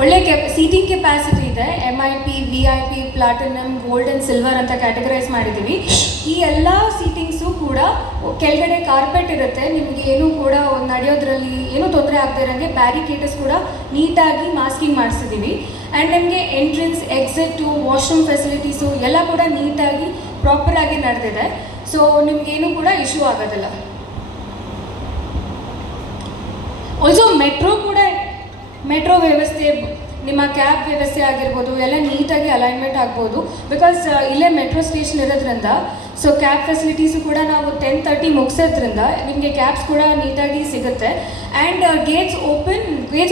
ಒಳ್ಳೆ seating capacity ಇದೆ. MIP, VIP, platinum, gold and silver ಅಂತ ಕ್ಯಾಟಗರೈಸ್ ಮಾಡಿದ್ದೀವಿ. ಈ ಎಲ್ಲ ಸೀಟಿಂಗ್ಸು ಕೂಡ ಕೆಳಗಡೆ ಕಾರ್ಪೆಟ್ ಇರುತ್ತೆ. ನಿಮಗೆ ಏನೂ ಕೂಡ ನಡೆಯೋದ್ರಲ್ಲಿ ಏನೂ ತೊಂದರೆ ಆಗದೇ ಇರೋಂಗೆ ಬ್ಯಾರಿಕೇಡಸ್ ಕೂಡ ನೀಟಾಗಿ ಮಾಸ್ಕಿಂಗ್ ಮಾಡಿಸಿದ್ದೀವಿ. ಆ್ಯಂಡ್ ನಿಮಗೆ ಎಂಟ್ರೆನ್ಸ್, ಎಕ್ಸಿಟು, ವಾಶ್ರೂಮ್ ಫೆಸಿಲಿಟೀಸು ಎಲ್ಲ ಕೂಡ ನೀಟಾಗಿ ಪ್ರಾಪರಾಗಿ ನಡೆದಿದೆ. ಸೊ ನಿಮಗೇನು ಕೂಡ ಇಶ್ಯೂ ಆಗೋದಿಲ್ಲ. ಆಲ್ಸೋ ಮೆಟ್ರೋ ವ್ಯವಸ್ಥೆ, ನಿಮ್ಮ ಕ್ಯಾಬ್ ವ್ಯವಸ್ಥೆ ಆಗಿರ್ಬೋದು ಎಲ್ಲ ನೀಟಾಗಿ ಅಲೈನ್ಮೆಂಟ್ ಆಗ್ಬೋದು. ಬಿಕಾಸ್ ಇಲ್ಲೇ ಮೆಟ್ರೋ ಸ್ಟೇಷನ್ ಇರೋದ್ರಿಂದ ಸೊ ಕ್ಯಾಬ್ ಫೆಸಿಲಿಟೀಸು ಕೂಡ ನಾವು 10:30 ಮುಗಿಸೋದ್ರಿಂದ ನಿಮಗೆ ಕ್ಯಾಬ್ಸ್ ಕೂಡ ನೀಟಾಗಿ ಸಿಗುತ್ತೆ. ಆ್ಯಂಡ್ ಗೇಟ್ಸ್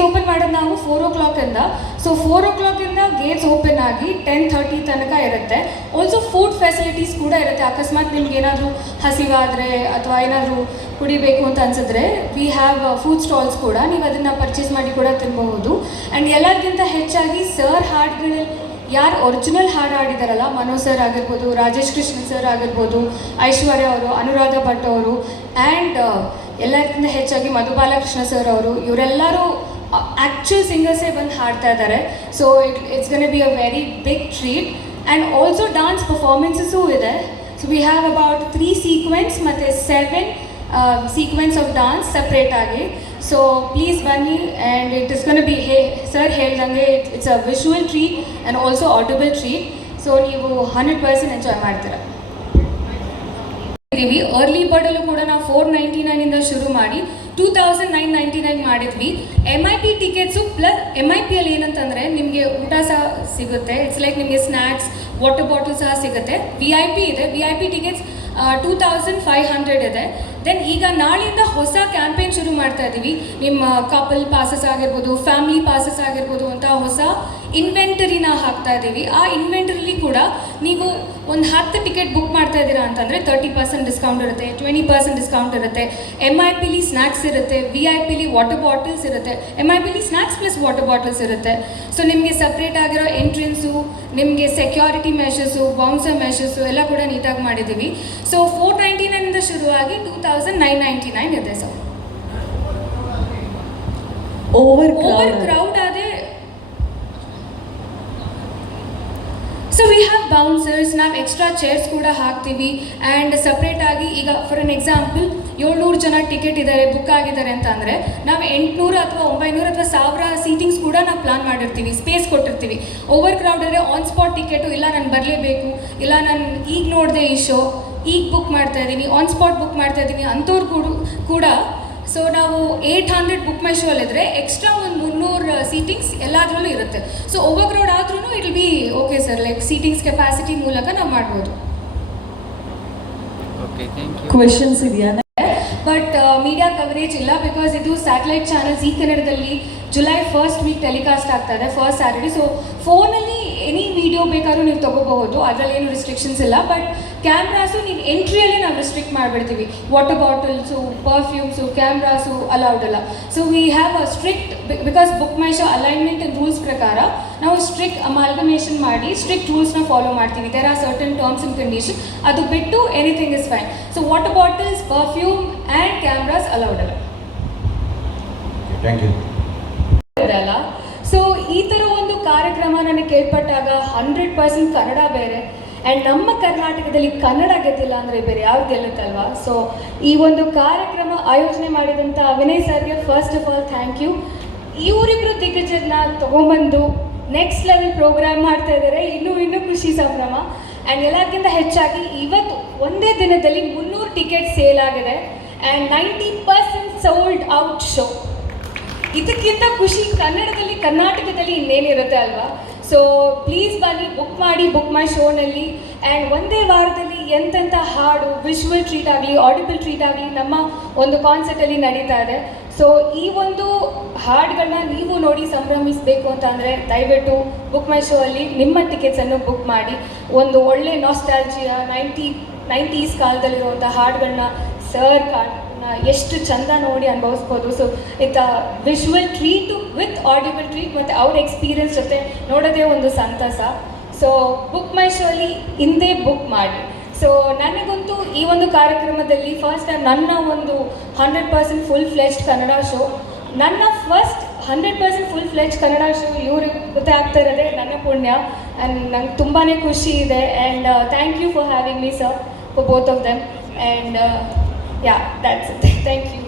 ಓಪನ್ ಮಾಡೋದು ನಾವು 4 o'clock-ಇಂದ. ಸೊ 4 o'clock-ಇಂದ ಗೇಟ್ಸ್ ಓಪನ್ ಆಗಿ 10:30 ತನಕ ಇರುತ್ತೆ. ಆಲ್ಸೋ ಫುಡ್ ಫೆಸಿಲಿಟೀಸ್ ಕೂಡ ಇರುತ್ತೆ. ಅಕಸ್ಮಾತ್ ನಿಮ್ಗೆ ಏನಾದರೂ ಹಸಿವಾದರೆ ಅಥವಾ ಏನಾದರೂ ಕುಡಿಬೇಕು ಅಂತ ಅನ್ಸಿದ್ರೆ ವಿ ಹ್ಯಾವ್ ಫುಡ್ ಸ್ಟಾಲ್ಸ್ ಕೂಡ, ನೀವು ಅದನ್ನು ಪರ್ಚೇಸ್ ಮಾಡಿ ಕೂಡ ತಿನ್ಬಹುದು. ಆ್ಯಂಡ್ ಎಲ್ಲರಿಗಿಂತ ಹೆಚ್ಚಾಗಿ ಸರ್ ಹಾಡುಗಳಲ್ಲಿ ಯಾರು ಒರಿಜಿನಲ್ ಹಾಡು ಹಾಡಿದಾರಲ್ಲ, ಮನೋ ಸರ್ ಆಗಿರ್ಬೋದು, ರಾಜೇಶ್ ಕೃಷ್ಣ ಸರ್ ಆಗಿರ್ಬೋದು, ಐಶ್ವರ್ಯ ಅವರು, ಅನುರಾಧ ಭಟ್ ಅವರು, ಆ್ಯಂಡ್ ಎಲ್ಲರಿಗಿಂತ ಹೆಚ್ಚಾಗಿ ಮಧು ಬಾಲಕೃಷ್ಣ ಸರ್ ಅವರು, ಇವರೆಲ್ಲರೂ ಆ್ಯಕ್ಚುಲ್ ಸಿಂಗರ್ಸೇ ಬಂದು ಹಾಡ್ತಾ ಇದ್ದಾರೆ. So it's gonna be a very big treat. And also dance ಪರ್ಫಾರ್ಮೆನ್ಸಸ್ಸೂ ಇದೆ. So we have about 3 sequence ಮತ್ತು 7 ಸೀಕ್ವೆನ್ಸ್ ಆಫ್ ಡಾನ್ಸ್ ಸಪ್ರೇಟ್ ಆಗಿ. ಸೊ ಪ್ಲೀಸ್ ಬನ್ನಿ. And it is gonna be sir ಹೇಳ್ದಂಗೆ it's a visual treat and also audible treat. So ನೀವು 100% enjoy ಮಾಡ್ತೀರಾ. Early ಬರ್ಡಲ್ಲೂ ಕೂಡ ನಾವು 499 ಶುರು ಮಾಡಿ 2999 ಮಾಡಿದ್ವಿ. MIP ಟಿಕೆಟ್ಸು ಪ್ಲಸ್ MIPಯಲ್ಲಿ ಏನಂತಂದರೆ ನಿಮಗೆ ಊಟ ಸಹ ಸಿಗುತ್ತೆ. ಇಟ್ಸ್ ಲೈಕ್ ನಿಮಗೆ ಸ್ನ್ಯಾಕ್ಸ್, ವಾಟರ್ ಬಾಟಲ್ ಸಹ ಸಿಗುತ್ತೆ. VIP ಇದೆ. VIP ಟಿಕೆಟ್ಸ್ 2500 ಇದೆ. ದೆನ್ ಈಗ ನಾಳೆಯಿಂದ ಹೊಸ ಕ್ಯಾಂಪೇನ್ ಶುರು ಮಾಡ್ತಾ ಇದ್ದೀವಿ. ನಿಮ್ಮ ಕಪಲ್ ಪಾಸಸ್ ಆಗಿರ್ಬೋದು, ಫ್ಯಾಮಿಲಿ ಪಾಸಸ್ ಆಗಿರ್ಬೋದು ಅಂತ ಹೊಸ ಇನ್ವೆಂಟರಿನ ಹಾಕ್ತಾ ಇದ್ದೀವಿ. ಆ ಇನ್ವೆಂಟರಿಲಿ ಕೂಡ ನೀವು ಒಂದು 10 ಟಿಕೆಟ್ ಬುಕ್ ಮಾಡ್ತಾ ಇದ್ದೀರಾ ಅಂತಂದರೆ 30% ಡಿಸ್ಕೌಂಟ್ ಇರುತ್ತೆ, 20% ಡಿಸ್ಕೌಂಟ್ ಇರುತ್ತೆ. MIPಲಿ ಸ್ನ್ಯಾಕ್ಸ್ ಇರುತ್ತೆ, VIPಲಿ ವಾಟರ್ ಬಾಟಲ್ಸ್ ಇರುತ್ತೆ. MIPಲಿ ಸ್ನ್ಯಾಕ್ಸ್ ಪ್ಲಸ್ ವಾಟರ್ ಬಾಟಲ್ಸ್ ಇರುತ್ತೆ. ಸೊ ನಿಮಗೆ ಸಪ್ರೇಟ್ ಆಗಿರೋ ಎಂಟ್ರೆನ್ಸು, ನಿಮಗೆ ಸೆಕ್ಯೂರಿಟಿ ಮೆಷರ್ಸು, ಬೌನ್ಸರ್ ಮೆಷರ್ಸು ಎಲ್ಲ ಕೂಡ ನೀಟಾಗಿ ಮಾಡಿದ್ದೀವಿ. ಸೊ 499 ಶುರುವಾಗಿ 2999 ಇದೆ. ಸೊ ಓವರ್ ಕ್ರೌಡ್ ಆದ್ರೆ ಸೊ ವಿ ಹ್ಯಾವ್ ಬೌನ್ಸರ್ಸ್, ನಾವು ಎಕ್ಸ್ಟ್ರಾ ಚೇರ್ಸ್ ಕೂಡ ಹಾಕ್ತೀವಿ. ಆ್ಯಂಡ್ ಸಪ್ರೇಟಾಗಿ ಈಗ ಫಾರ್ ಎನ್ ಎಕ್ಸಾಂಪಲ್ 700 ಜನ ಟಿಕೆಟ್ ಇದ್ದಾರೆ, ಬುಕ್ ಆಗಿದ್ದಾರೆ ಅಂತ ಅಂದರೆ ನಾವು 800 ಅಥವಾ 900 ಅಥವಾ 1000 ಸೀಟಿಂಗ್ಸ್ ಕೂಡ ನಾವು ಪ್ಲಾನ್ ಮಾಡಿರ್ತೀವಿ, ಸ್ಪೇಸ್ ಕೊಟ್ಟಿರ್ತೀವಿ. ಓವರ್ ಕ್ರೌಡ್ ಆದರೆ ಆನ್ ಸ್ಪಾಟ್ ಟಿಕೆಟು, ಇಲ್ಲ ನಾನು ಬರಲೇಬೇಕು, ಇಲ್ಲ ನಾನು ಈಗ ನೋಡಿದೆ ಈ ಶೋ, ಈಗ ಬುಕ್ ಮಾಡ್ತಾ ಇದ್ದೀನಿ, ಆನ್ ಸ್ಪಾಟ್ ಬುಕ್ ಮಾಡ್ತಾ ಇದ್ದೀನಿ ಅಂಥವ್ರು ಕೂಡ ಸೊ ನಾವು 800 ಬುಕ್ ಮೈ ಶೋ ಅಲ್ಲಿದ್ದರೆ ಎಕ್ಸ್ಟ್ರಾ ಒಂದು 300 ಸೀಟಿಂಗ್ಸ್ ಎಲ್ಲದರಲ್ಲೂ ಇರುತ್ತೆ. ಸೊ ಓವರ್ ಕ್ರೌಡ್ ಆದ್ರೂ it will be okay sir, like seatings capacity ಮೂಲಕ ನಾವು ಮಾಡ್ಬೋದು. ಕ್ವೆಶನ್ಸ್ ಇದೆಯಾ? ಬಟ್ ಮೀಡಿಯಾ ಕವರೇಜ್ ಇಲ್ಲ, ಬಿಕಾಸ್ ಇದು ಸ್ಯಾಟಲೈಟ್ ಚಾನಲ್ಸ್ ಈ ಕನ್ನಡದಲ್ಲಿ July 1st ವೀಕ್ ಟೆಲಿಕಾಸ್ಟ್ ಆಗ್ತಾ ಇದೆ, ಫಸ್ಟ್ ಸ್ಯಾಟರ್ಡೆ. ಸೊ ಫೋನಲ್ಲಿ ಎನಿ ವಿಡಿಯೋ ಬೇಕಾದ್ರೂ ನೀವು ತೊಗೋಬಹುದು, ಅದರಲ್ಲೇನು ರಿಸ್ಟ್ರಿಕ್ಷನ್ಸ್ ಇಲ್ಲ. ಬಟ್ ಕ್ಯಾಮ್ರಾಸು ನೀವು ಎಂಟ್ರಿಯಲ್ಲೇ ನಾವು ರಿಸ್ಟ್ರಿಕ್ಟ್ ಮಾಡಿಬಿಡ್ತೀವಿ. Water bottles, perfumes, cameras allowed ಅಲ್ಲ. So we have a strict, because book my show alignment and rules ಪ್ರಕಾರ ನಾವು ಸ್ಟ್ರಿಕ್ಟ್ ಅಮಾಲ್ಗಮೇಷನ್ ಮಾಡಿ ಸ್ಟ್ರಿಕ್ಟ್ ರೂಲ್ಸ್ನ ಫಾಲೋ ಮಾಡ್ತೀವಿ. There are certain terms and condition. ಅದು ಬಿಟ್ಟು anything is fine. So water bottles, perfume and cameras allowed ಅಲ್ಲ. Thank you. ಅಲ್ಲ so ಈ ಥರ ಒಂದು ಕಾರ್ಯಕ್ರಮ ನನಗೆ ಕೇಳ್ಪಟ್ಟಾಗ 100% ಕನ್ನಡ ಬೇರೆ, ಆ್ಯಂಡ್ ನಮ್ಮ ಕರ್ನಾಟಕದಲ್ಲಿ ಕನ್ನಡ ಗೆದ್ದಿಲ್ಲ ಅಂದರೆ ಬೇರೆ ಯಾರು ಗೆಲ್ಲುತ್ತಲ್ವಾ. ಸೊ ಈ ಒಂದು ಕಾರ್ಯಕ್ರಮ ಆಯೋಜನೆ ಮಾಡಿದಂಥ ವಿನಯ್ ಸರ್ಗೆ first of all thank you. ಇವರಿಬ್ಬರು ದಿಗ್ಗಜರನ್ನ ತೊಗೊಂಬಂದು ನೆಕ್ಸ್ಟ್ ಲೆವೆಲ್ ಪ್ರೋಗ್ರಾಮ್ ಮಾಡ್ತಾ ಇದ್ದಾರೆ. ಇನ್ನೂ ಖುಷಿ ಸಂಭ್ರಮ. ಆ್ಯಂಡ್ ಎಲ್ಲಕ್ಕಿಂತ ಹೆಚ್ಚಾಗಿ ಇವತ್ತು ಒಂದೇ ದಿನದಲ್ಲಿ 300 ಟಿಕೆಟ್ ಸೇಲ್ ಆಗಿದೆ ಆ್ಯಂಡ್ 90% ಸೋಲ್ಡ್ ಔಟ್ ಶೋ. ಇದಕ್ಕಿಂತ ಖುಷಿ ಕನ್ನಡದಲ್ಲಿ, ಕರ್ನಾಟಕದಲ್ಲಿ ಇನ್ನೇನಿರುತ್ತೆ ಅಲ್ವಾ. ಸೊ ಪ್ಲೀಸ್ ಬನ್ನಿ, ಬುಕ್ ಮಾಡಿ ಬುಕ್ ಮೈ ಶೋನಲ್ಲಿ. ಆ್ಯಂಡ್ ಒಂದೇ ವಾರದಲ್ಲಿ ಎಂತೆಂಥ ಹಾಡು, ವಿಜುವಲ್ ಟ್ರೀಟ್ ಆಗಲಿ, ಆಡಿಬಲ್ ಟ್ರೀಟ್ ಆಗಲಿ ನಮ್ಮ ಒಂದು ಕಾನ್ಸರ್ಟಲ್ಲಿ ನಡೀತಾ ಇದೆ. ಸೊ ಈ ಒಂದು ಹಾಡುಗಳನ್ನ ನೀವು ನೋಡಿ ಸಂಭ್ರಮಿಸಬೇಕು ಅಂತ ಅಂದರೆ ದಯವಿಟ್ಟು ಬುಕ್ ಮೈ ಶೋ ಅಲ್ಲಿ ನಿಮ್ಮ ಟಿಕೆಟ್ಸನ್ನು ಬುಕ್ ಮಾಡಿ. ಒಂದು ಒಳ್ಳೆ ನಾಸ್ಟಾಲ್ಜಿಯಾ 90s ಕಾಲದಲ್ಲಿರುವಂಥ ಹಾಡುಗಳನ್ನ ಸರ್ ಎಷ್ಟು ಚಂದ ನೋಡಿ ಅನುಭವಿಸ್ಬೋದು. So it's a visual treat with audible treat ಮತ್ತು ಅವ್ರ ಎಕ್ಸ್ಪೀರಿಯನ್ಸ್ ಜೊತೆ ನೋಡೋದೇ ಒಂದು ಸಂತಸ. ಸೊ ಬುಕ್ ಮೈ ಶೋ ಅಲ್ಲಿ ಹಿಂದೆ ಬುಕ್ ಮಾಡಿ. ಸೊ ನನಗಂತೂ ಈ ಒಂದು ಕಾರ್ಯಕ್ರಮದಲ್ಲಿ ಫಸ್ಟ್ ಟೈಮ್ ನನ್ನ ಒಂದು 100% ಫುಲ್ ಫ್ಲೆಶ್ಡ್ ಕನ್ನಡ ಶೋ, ನನ್ನ ಫಸ್ಟ್ 100% ಫುಲ್ ಫ್ಲೆಜ್ ಕನ್ನಡ ಶೋ ಇವ್ರಿಗೆ ಗೊತ್ತೇ ಆಗ್ತಾ ಇರೋದೇ ನನ್ನ ಪುಣ್ಯ. ಆ್ಯಂಡ್ ನಂಗೆ ತುಂಬಾ ಖುಷಿ ಇದೆ. And thank you for having me sir, for both of them. And yeah, that's it. Thank you.